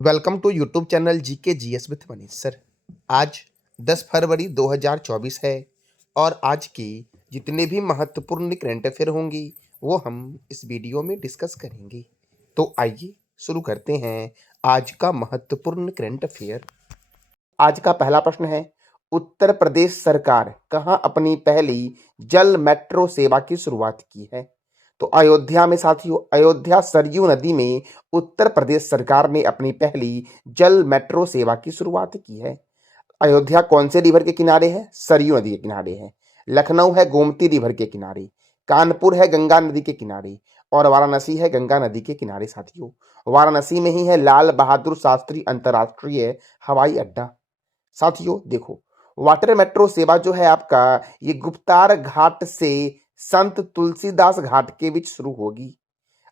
Welcome to YouTube channel GK GS with Manish sir. आज 10 फरवरी 2024 है और आज की जितने भी महत्वपूर्ण करंट अफेयर होंगी वो हम इस वीडियो में डिस्कस करेंगे। तो आइए शुरू करते हैं आज का महत्वपूर्ण करंट अफेयर। आज का पहला प्रश्न है, उत्तर प्रदेश सरकार कहाँ अपनी पहली जल मेट्रो सेवा की शुरुआत की है? तो अयोध्या में साथियों, अयोध्या सरयू नदी में उत्तर प्रदेश सरकार ने अपनी पहली जल मेट्रो सेवा की शुरुआत की है। अयोध्या कौन से रिवर के किनारे है? सरयू नदी के किनारे है। लखनऊ है गोमती रिवर के किनारे, कानपुर है गंगा नदी के किनारे और वाराणसी है गंगा नदी के किनारे साथियों। वाराणसी में ही है लाल बहादुर शास्त्री अंतर्राष्ट्रीय हवाई अड्डा। साथियों देखो, वाटर मेट्रो सेवा जो है आपका, ये गुप्तार घाट से संत तुलसीदास घाट के बीच शुरू होगी।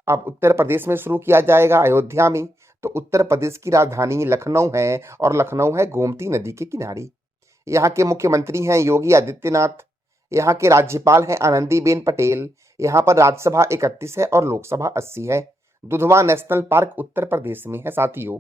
अब उत्तर प्रदेश में शुरू किया जाएगा अयोध्या में। तो उत्तर प्रदेश की राजधानी लखनऊ है और लखनऊ है गोमती नदी के किनारे। यहाँ के मुख्यमंत्री हैं योगी आदित्यनाथ। यहाँ के राज्यपाल हैं आनंदीबेन पटेल। यहाँ पर राज्यसभा 31 है और लोकसभा 80 है। दुधवा नेशनल पार्क उत्तर प्रदेश में है साथियों।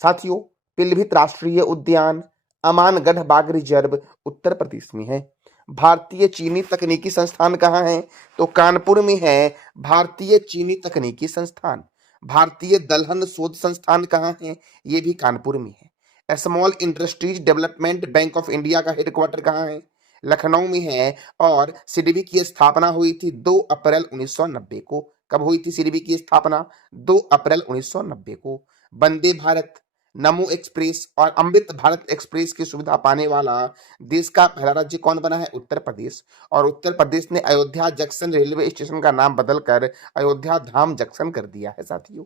साथियों, पीलीभीत राष्ट्रीय उद्यान, अमानगढ़ बाघ रिजर्व उत्तर प्रदेश में है। भारतीय चीनी तकनीकी संस्थान कहाँ है? तो कानपुर में है भारतीय चीनी तकनीकी संस्थान। भारतीय दलहन शोध संस्थान कहाँ है? ये भी कानपुर में है। Small industries development bank of India का हेडक्वार्टर कहाँ है? लखनऊ में है। और सिडबी की स्थापना हुई थी 2 अप्रैल 1990 को। कब हुई थी सिडबी की स्थापना? 2 अप्रैल 1990 को। वंदे भारत, नमो एक्सप्रेस और अमृत भारत एक्सप्रेस की सुविधा पाने वाला देश का पहला राज्य कौन बना है? उत्तर प्रदेश। और उत्तर प्रदेश ने अयोध्या जंक्शन रेलवे स्टेशन का नाम बदलकर अयोध्या धाम जंक्शन कर दिया है साथियों।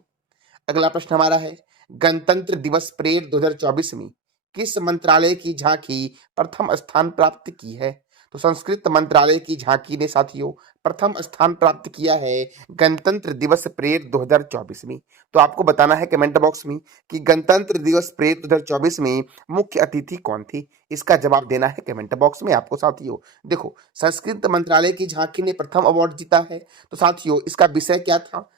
अगला प्रश्न हमारा है, गणतंत्र दिवस परेड 2024 में किस मंत्रालय की झांकी प्रथम स्थान प्राप्त की है? तो संस्कृत मंत्रालय की झांकी ने साथियों प्रथम स्थान प्राप्त किया है गणतंत्र दिवस परेड 2024 में। तो आपको बताना है कमेंट बॉक्स में कि गणतंत्र दिवस परेड 2024 में मुख्य अतिथि कौन थी। इसका जवाब देना है कमेंट बॉक्स में आपको साथियों। देखो, संस्कृत मंत्रालय की झांकी ने प्रथम अवार्ड जीता है। तो साथियों इसका विषय क्या था?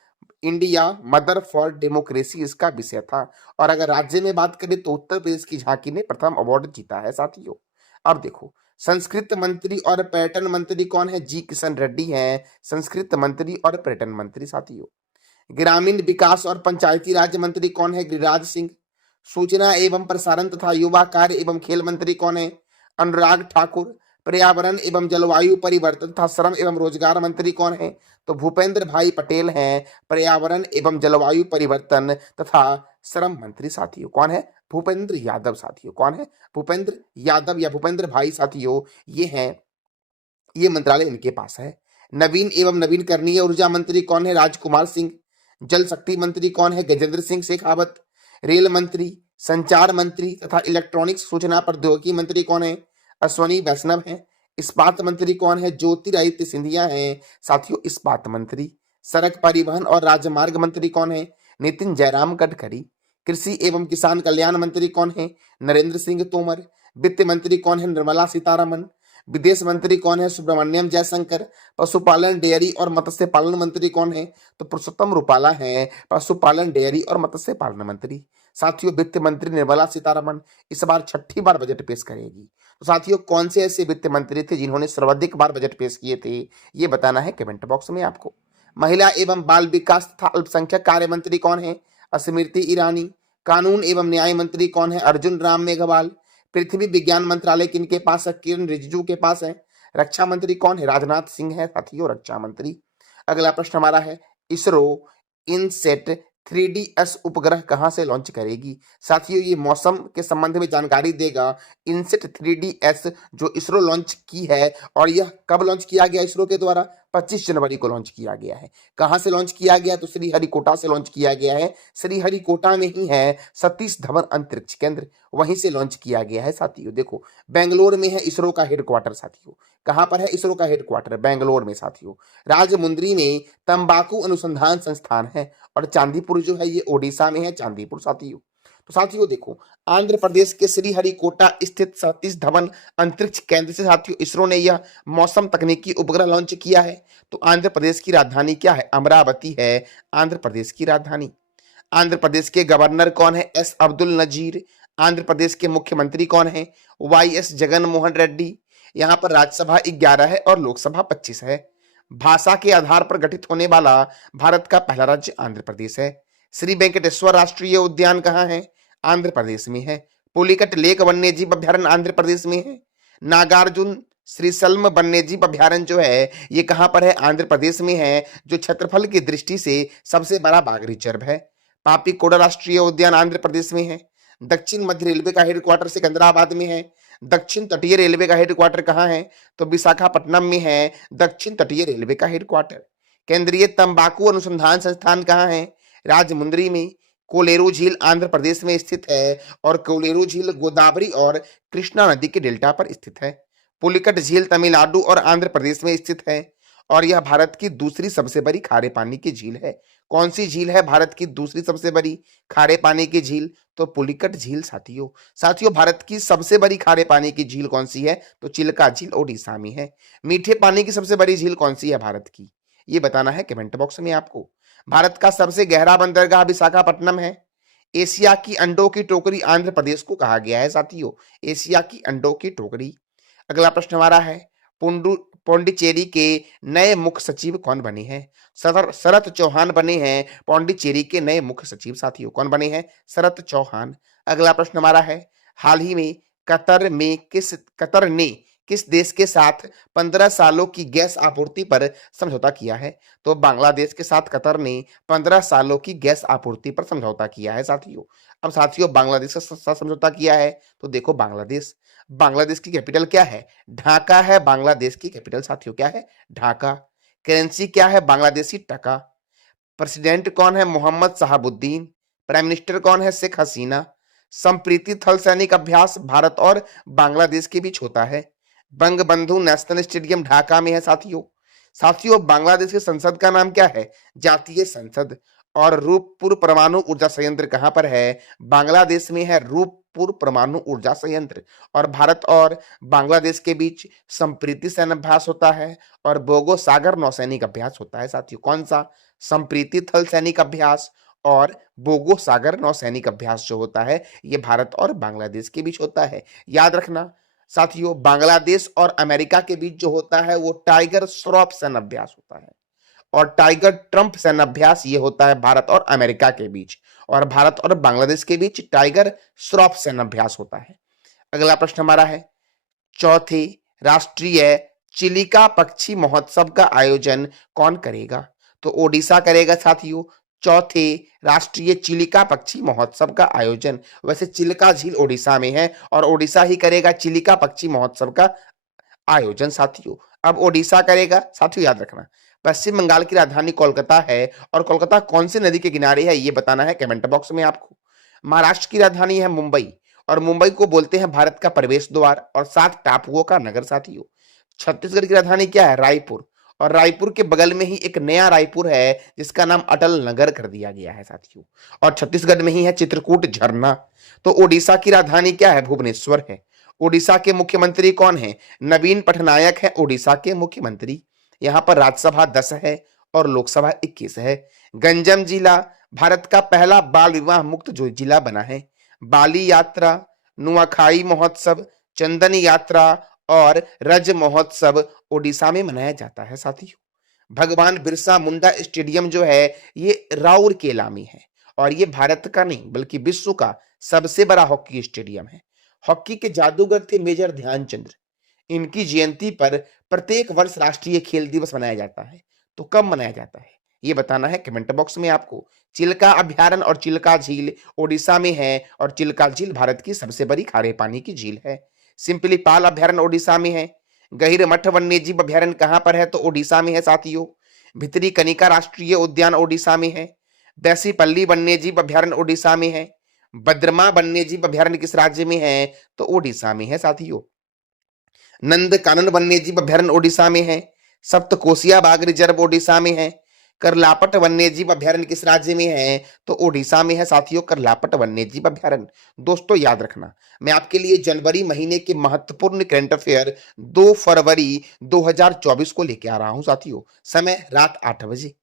इंडिया मदर फॉर डेमोक्रेसी इसका विषय था। और अगर राज्य में बात करें तो उत्तर प्रदेश की झांकी ने प्रथम अवार्ड जीता है साथियों। अब देखो, संस्कृत मंत्री और पर्यटन मंत्री कौन है? जी किशन रेड्डी हैं संस्कृत मंत्री और पर्यटन मंत्री साथियों। ग्रामीण विकास और पंचायती राज मंत्री कौन है? गिरिराज सिंह। सूचना एवं प्रसारण तथा युवा कार्य एवं खेल मंत्री कौन है? अनुराग ठाकुर। पर्यावरण एवं जलवायु परिवर्तन तथा श्रम एवं रोजगार मंत्री कौन है? तो भूपेंद्र भाई पटेल हैं पर्यावरण एवं जलवायु परिवर्तन तथा श्रम मंत्री साथियों। कौन है? भूपेंद्र यादव साथियों। कौन है? भूपेंद्र यादव या भूपेंद्र भाई साथियों, ये हैं, ये मंत्रालय इनके पास है। नवीन एवं नवीनकरणीय ऊर्जा मंत्री कौन है? राजकुमार सिंह। जल शक्ति मंत्री कौन है? गजेंद्र सिंह शेखावत। रेल मंत्री, संचार मंत्री तथा इलेक्ट्रॉनिक्स सूचना प्रौद्योगिकी मंत्री कौन है? अश्वनी वैष्णव हैं। इस्पात मंत्री कौन है? ज्योतिरादित्य सिंधिया हैं साथियों, इस्पात मंत्री। सड़क परिवहन और राजमार्ग मंत्री कौन है? नितिन जयराम गडकरी। कृषि एवं किसान कल्याण मंत्री कौन है? नरेंद्र सिंह तोमर। वित्त मंत्री कौन है? निर्मला सीतारमन। विदेश मंत्री कौन है? सुब्रमण्यम जयशंकर। पशुपालन, डेयरी और मत्स्य पालन मंत्री कौन है? तो पुरुषोत्तम रूपाला हैं पशुपालन, डेयरी और मत्स्य पालन मंत्री। साथियों वित्त मंत्री निर्मला सीतारमन इस बार 6ठी बार बजट पेश करेगी। तो साथियों कौन से ऐसे वित्त मंत्री थे जिन्होंने सर्वाधिक बार बजट पेश किए थे, ये बताना है कमेंट बॉक्स में आपको। महिला एवं बाल विकास तथा अल्पसंख्यक कार्य मंत्री कौन है? स्मृति ईरानी। कानून एवं न्याय मंत्री कौन है? अर्जुन राम मेघवाल। पृथ्वी विज्ञान मंत्रालय किनके पास है? किरण रिजिजू के पास है। रक्षा मंत्री कौन है? राजनाथ सिंह है साथियों, रक्षा मंत्री। अगला प्रश्न हमारा है, इसरो इनसेट 3DS उपग्रह कहां से लॉन्च करेगी? साथियों ये मौसम के संबंध में जानकारी देगा। इनसेट 3DS जो इसरो लॉन्च की है, और यह कब लॉन्च किया गया इसरो के द्वारा? 25 जनवरी को लॉन्च किया गया है। कहां से लॉन्च किया गया? तो श्रीहरिकोटा से लॉन्च किया गया है। श्रीहरिकोटा में ही है सतीश धवन अंतरिक्ष केंद्र, वहीं से लॉन्च किया गया है साथियों। देखो, बेंगलोर में है इसरो का हेडक्वार्टर साथियों। कहां पर है इसरो का हेडक्वार्टर? बेंगलोर में साथियों। राजमुंद्री में तंबाकू अनुसंधान संस्थान है और चांदीपुर जो है ये ओडिशा में है, चांदीपुर साथियों। तो साथियों देखो, आंध्र प्रदेश के श्रीहरिकोटा स्थित सतीश धवन अंतरिक्ष केंद्र से साथियों इसरो ने यह मौसम तकनीकी उपग्रह लॉन्च किया है। तो आंध्र प्रदेश की राजधानी क्या है? अमरावती है आंध्र प्रदेश की राजधानी। आंध्र प्रदेश के गवर्नर कौन है? एस अब्दुल नजीर। आंध्र प्रदेश के मुख्यमंत्री कौन है? Y S Jagan Mohan Reddy. यहाँ पर राज्यसभा 11 है और लोकसभा 25 है। भाषा के आधार पर गठित होने वाला भारत का पहला राज्य आंध्र प्रदेश है। श्री वेंकटेश्वर राष्ट्रीय उद्यान कहाँ है? आंध्र प्रदेश में है। पुलिकट लेक वन्यजीव अभ्यारण्य आंध्र प्रदेश में है। नागार्जुन श्रीशल्म वन्यजीव अभ्यारण्य जो है ये कहां पर है? आंध्र प्रदेश में है, जो क्षेत्रफल की दृष्टि से सबसे बड़ा बाघ रिजर्व है। पापीकोडा राष्ट्रीय उद्यान आंध्र प्रदेश में है। दक्षिण मध्य रेलवे का हेडक्वार्टर सिकंदराबाद में है। दक्षिण तटीय रेलवे का हेडक्वार्टर कहाँ है? तो विशाखापट्टनम में है दक्षिण तटीय रेलवे का हेडक्वार्टर। केंद्रीय तंबाकू अनुसंधान संस्थान कहाँ है? राजमुंद्री में। कोलेरू झील आंध्र प्रदेश में स्थित है और कोलेरू झील गोदावरी और कृष्णा नदी के डेल्टा पर स्थित है। पुलिकट झील तमिलनाडु और आंध्र प्रदेश में स्थित है और यह भारत की दूसरी सबसे बड़ी खारे पानी की झील है। कौन सी झील है भारत की दूसरी सबसे बड़ी खारे पानी की झील? तो पुलिकट झील साथियों। साथियों, भारत की सबसे बड़ी खारे पानी की झील कौन सी है? तो चिल्का झील ओडिशा में है। मीठे पानी की सबसे बड़ी झील कौन सी है भारत की? ये बताना है कमेंट बॉक्स में आपको। भारत का सबसे गहरा बंदरगाह विशाखापट्टनम है। एशिया की अंडों की टोकरी आंध्र प्रदेश को कहा गया है साथियों। एशिया की अंडों की टोकरी। अगला प्रश्न हमारा है, पौंडीचेरी के नए मुख्य सचिव कौन बने हैं? शरत चौहान बने हैं पौंडीचेरी के नए मुख्य सचिव साथियों। कौन बने हैं? शरत चौहान। अगला प्रश्न हमारा है, हाल ही में कतर ने किस देश के साथ 15 सालों की गैस आपूर्ति पर समझौता किया है? तो बांग्लादेश के साथ कतर ने 15 सालों की गैस आपूर्ति पर समझौता किया है साथियों। अब साथियों, बांग्लादेश के साथ समझौता किया है तो देखो बांग्लादेश। बांग्लादेश की कैपिटल क्या है? ढाका है बांग्लादेश की कैपिटल साथियों। क्या है? ढाका। करेंसी क्या है? बांग्लादेशी टका। प्रेसिडेंट कौन है? मोहम्मद शहाबुद्दीन। प्राइम मिनिस्टर कौन है? शेख हसीना। संप्रीति थल सैनिक अभ्यास भारत और बांग्लादेश के बीच होता है। बंगबंधु नेशनल स्टेडियम ढाका में है साथियों। साथियों, बांग्लादेश की संसद का नाम क्या है? जातीय संसद। और रूपपुर परमाणु ऊर्जा संयंत्र कहां पर है? बांग्लादेश में है रूपपुर परमाणु ऊर्जा संयंत्र। और भारत और बांग्लादेश के बीच संप्रीति सैन्य अभ्यास होता है और बोगो सागर नौसैनिक अभ्यास होता है साथियों। कौन सा? संप्रीति थल सैनिक अभ्यास और बोगो सागर नौसैनिक अभ्यास जो होता है ये भारत और बांग्लादेश के बीच होता है। याद रखना साथियों, बांग्लादेश और अमेरिका के बीच जो होता है वो टाइगर श्रॉफ सैन्य अभ्यास होता है और टाइगर ट्रंप सैन्य अभ्यास ये होता है भारत और अमेरिका के बीच। और भारत और बांग्लादेश के बीच टाइगर श्रॉफ सैन्य अभ्यास होता है। अगला प्रश्न हमारा है, चौथे राष्ट्रीय चिलिका पक्षी महोत्सव का आयोजन कौन करेगा? तो ओडिशा करेगा साथियों। चौथे राष्ट्रीय चिलिका पक्षी महोत्सव का आयोजन, वैसे चिल्का झील ओडिशा में है और ओडिशा ही करेगा चिलिका पक्षी महोत्सव का आयोजन साथियों। अब ओडिशा करेगा साथियों, याद रखना। पश्चिम बंगाल की राजधानी कोलकाता है और कोलकाता कौन सी नदी के किनारे है ये बताना है कमेंट बॉक्स में आपको। महाराष्ट्र की राजधानी है मुंबई और मुंबई को बोलते हैं भारत का प्रवेश द्वार और 7 टापुओं का नगर साथियों। छत्तीसगढ़ की राजधानी क्या है? रायपुर। और रायपुर के बगल में ही एक नया रायपुर है जिसका नाम अटल नगर कर दिया गया है साथियों। और छत्तीसगढ़ में ही है चित्रकूट झरना। तो ओडिशा की राजधानी क्या है? भुवनेश्वर है। ओडिशा के मुख्यमंत्री कौन है? नवीन पटनायक है ओडिशा के मुख्यमंत्री। यहाँ पर राज्यसभा 10 है और लोकसभा 21 है। गंजम जिला भारत का पहला बाल विवाह मुक्त जो जिला बना है। बाली यात्रा, नुआखाई महोत्सव, चंदन यात्रा और रज महोत्सव ओडिशा में मनाया जाता है साथियों। भगवान बिरसा मुंडा स्टेडियम जो है ये राउरकेला में है और ये भारत का नहीं बल्कि विश्व का सबसे बड़ा हॉकी स्टेडियम है। हॉकी के जादूगर थे मेजर ध्यानचंद। इनकी जयंती पर प्रत्येक वर्ष राष्ट्रीय खेल दिवस मनाया जाता है। तो कब मनाया जाता है ये बताना है कमेंट बॉक्स में आपको। चिल्का अभ्यारण्य और चिल्का झील ओडिशा में है और चिल्का झील भारत की सबसे बड़ी खारे पानी की झील है। सिंपलीपाल अभ्यारण्य ओडिशा में है। गहिरमठ वन्यजीव अभ्यारण्य कहां पर है? तो ओडिशा में है साथियों। भितरी कनिका राष्ट्रीय उद्यान ओडिशा में है। बैसीपल्ली वन्यजीव अभ्यारण्य ओडिशा में है। बद्रमा वन्यजीव अभ्यारण्य किस राज्य में है? तो ओडिशा में है साथियों। नंदकानन वन्यजीव अभ्यारण्य ओडिशा में है। सप्तकोशिया बाघ रिजर्व ओडिशा में है। करलापट वन्यजीव अभ्यारण्य किस राज्य में है? तो ओडिशा में है साथियों करलापट वन्यजीव अभ्यारण्य। दोस्तों याद रखना, मैं आपके लिए जनवरी महीने के महत्वपूर्ण करंट अफेयर 2 फरवरी 2024 को लेके आ रहा हूं साथियों। समय रात 8 बजे।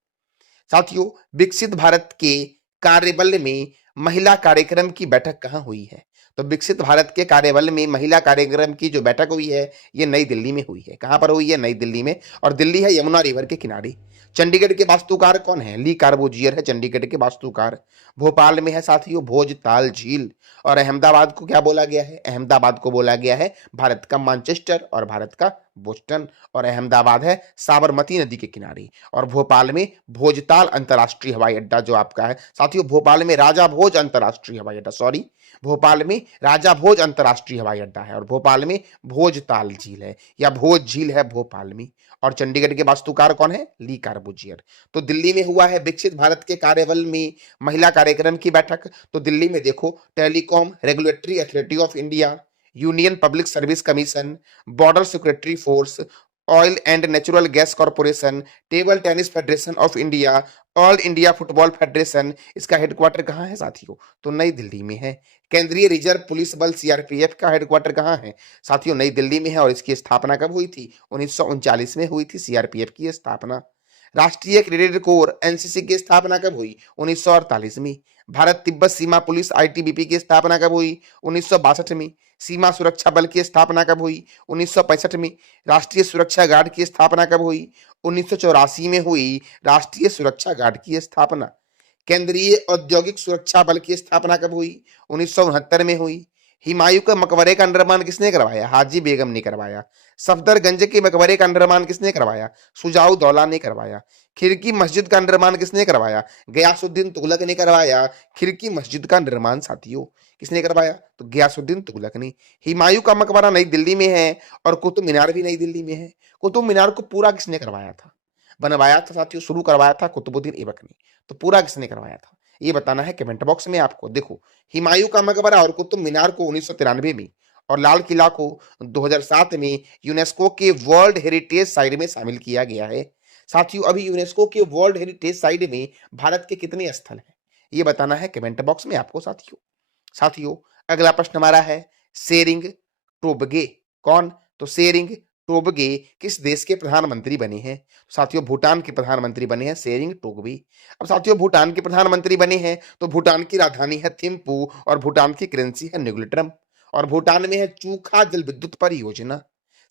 साथियों, विकसित भारत के कार्यबल में महिला कार्यक्रम की बैठक कहाँ हुई है? तो विकसित भारत के कार्यबल में महिला कार्यक्रम की जो बैठक हुई है, ये नई दिल्ली में हुई है। कहाँ पर हुई है? नई दिल्ली में। और दिल्ली है यमुना रिवर के किनारे। चंडीगढ़ के वास्तुकार कौन है? ली कार्बोजियर है चंडीगढ़ के वास्तुकार। भोपाल में है साथियों भोजताल झील। और अहमदाबाद को क्या बोला गया है? अहमदाबाद को बोला गया है भारत का मैनचेस्टर और भारत का बोस्टन। और अहमदाबाद है साबरमती नदी के किनारे। और भोपाल में भोजताल अंतर्राष्ट्रीय हवाई अड्डा जो आपका है साथियों, भोपाल में राजा भोज अंतर्राष्ट्रीय हवाई अड्डा, सॉरी, भोपाल में राजा भोज अंतर्राष्ट्रीय हवाई अड्डा है। और भोपाल में भोजताल झील है या भोज झील है भोपाल में। और चंडीगढ़ के वास्तुकार कौन है? ली कार्बोजियर। तो दिल्ली में हुआ है विकसित भारत के कार्यबल में महिला कार्यक्रम की बैठक। तो दिल्ली में देखो telecom regulatory authority of India, union public service commission, border security force, oil and natural gas corporation, table tennis federation of India, all India football federation, इसका हेडक्वार्टर कहाँ है साथियों? तो नई दिल्ली में है। केंद्रीय रिजर्व पुलिस बल सीआरपीएफ का हेडक्वार्टर कहाँ है साथियों? नई दिल्ली में है। और इसकी स्थापना कब हुई थी? 1939 में हुई थी सीआरपीएफ की स्थापना। राष्ट्रीय क्रेडिट कोर एनसीसी की स्थापना कब हुई? 1948 में। भारत तिब्बत सीमा पुलिस आईटीबीपी की स्थापना कब हुई? 1962 में। सीमा सुरक्षा बल की स्थापना कब हुई? 1965 में। राष्ट्रीय सुरक्षा गार्ड की स्थापना कब हुई? 1984 में हुई राष्ट्रीय सुरक्षा गार्ड की स्थापना। केंद्रीय औद्योगिक सुरक्षा बल की स्थापना कब हुई? 1969 में हुई। हुमायूं के मकबरे का निर्माण किसने करवाया? हाजी बेगम ने करवाया। सफदरगंज के मकबरे का निर्माण किसने करवाया? शुजाउद्दौला ने करवाया। खिरकी मस्जिद का निर्माण किसने करवाया? गयासुद्दीन तुगलक ने करवाया। खिरकी मस्जिद का निर्माण साथियों किसने करवाया? तो गयासुद्दीन तुगलक ने। हुमायूं का मकबरा नई दिल्ली में है और कुतुब मीनार भी नई दिल्ली में है। कुतुब मीनार को पूरा किसने करवाया था? बनवाया था साथियों, शुरू करवाया था कुतुबुद्दीन ऐबक ने। तो पूरा किसने करवाया था? ये बताना है कमेंट बॉक्स में आपको। देखो हुमायूं का मकबरा और कुतुब मीनार को 1993 में और लाल किला को 2007 में यूनेस्को के वर्ल्ड हेरिटेज साइट में शामिल किया गया है। साथियों अभी यूनेस्को के वर्ल्ड हेरिटेज साइट में भारत के कितने स्थल हैं? ये बताना है कमेंट बॉक्स में आपको साथियों। साथियों अगला प्रश्न हमारा है सेरिंग टोबगे कौन? तो सेरिंग टोबगे किस देश के प्रधानमंत्री बने हैं? साथियों भूटान के प्रधानमंत्री बने हैं सेरिंग टोबगे। अब साथियों भूटान के प्रधानमंत्री बने हैं तो भूटान की राजधानी है थिम्पू और भूटान की करेंसी है न्यूग्लिट्रम। और भूटान में है चूखा जल विद्युत परियोजना।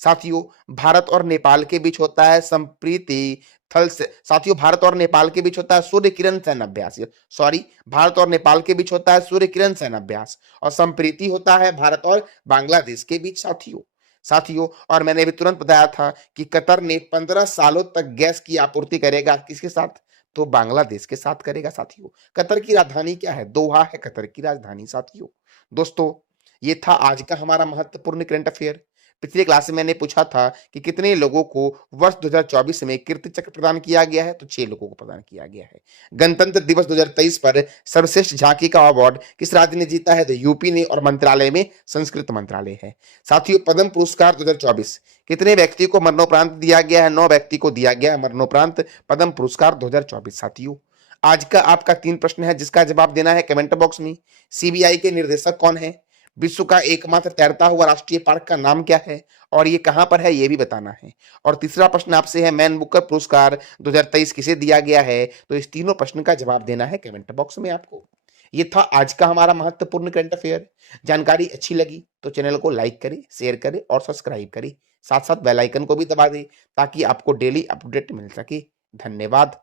साथियों भारत और नेपाल के बीच होता है संप्रीति थल से, साथियों भारत और नेपाल के बीच होता है सूर्य किरण सैन्य अभ्यास, सॉरी, भारत और नेपाल के बीच होता है सूर्य किरण सैन्य अभ्यास। और संप्रीति होता है भारत और बांग्लादेश के बीच साथियों। साथियों और मैंने भी तुरंत बताया था कि कतर ने 15 सालों तक गैस की आपूर्ति करेगा किसके साथ? तो बांग्लादेश के साथ करेगा साथियों। कतर की राजधानी क्या है? दोहा है कतर की राजधानी साथियों। दोस्तों ये था आज का हमारा महत्वपूर्ण करंट अफेयर। पिछले क्लास में मैंने पूछा था कि कितने लोगों को वर्ष 2024 में कीर्ति चक्र प्रदान किया गया है? तो 6 लोगों को प्रदान किया गया है। गणतंत्र दिवस 2023 पर सर्वश्रेष्ठ झांकी का अवार्ड किस राज्य ने जीता है? तो यूपी ने। और मंत्रालय में संस्कृत मंत्रालय है। साथियों पद्म पुरस्कार 2024 कितने व्यक्ति को मरणोपरांत दिया गया है? 9 व्यक्ति को दिया गया है मरणोपरांत पद्म पुरस्कार 2024 साथियों। आज का आपका 3 प्रश्न है जिसका जवाब देना है कमेंट बॉक्स में। सीबीआई के निर्देशक कौन है? विश्व का एकमात्र तैरता हुआ राष्ट्रीय पार्क का नाम क्या है और ये कहां पर है ये भी बताना है। और तीसरा प्रश्न आपसे है मैन बुकर पुरस्कार 2023 किसे दिया गया है? तो इस तीनों प्रश्न का जवाब देना है कमेंट बॉक्स में आपको। ये था आज का हमारा महत्वपूर्ण करंट अफेयर। जानकारी अच्छी लगी तो चैनल को लाइक करें, शेयर करें और सब्सक्राइब करें। साथ साथ बेल आइकन को भी दबा दें ताकि आपको डेली अपडेट मिल सके। धन्यवाद।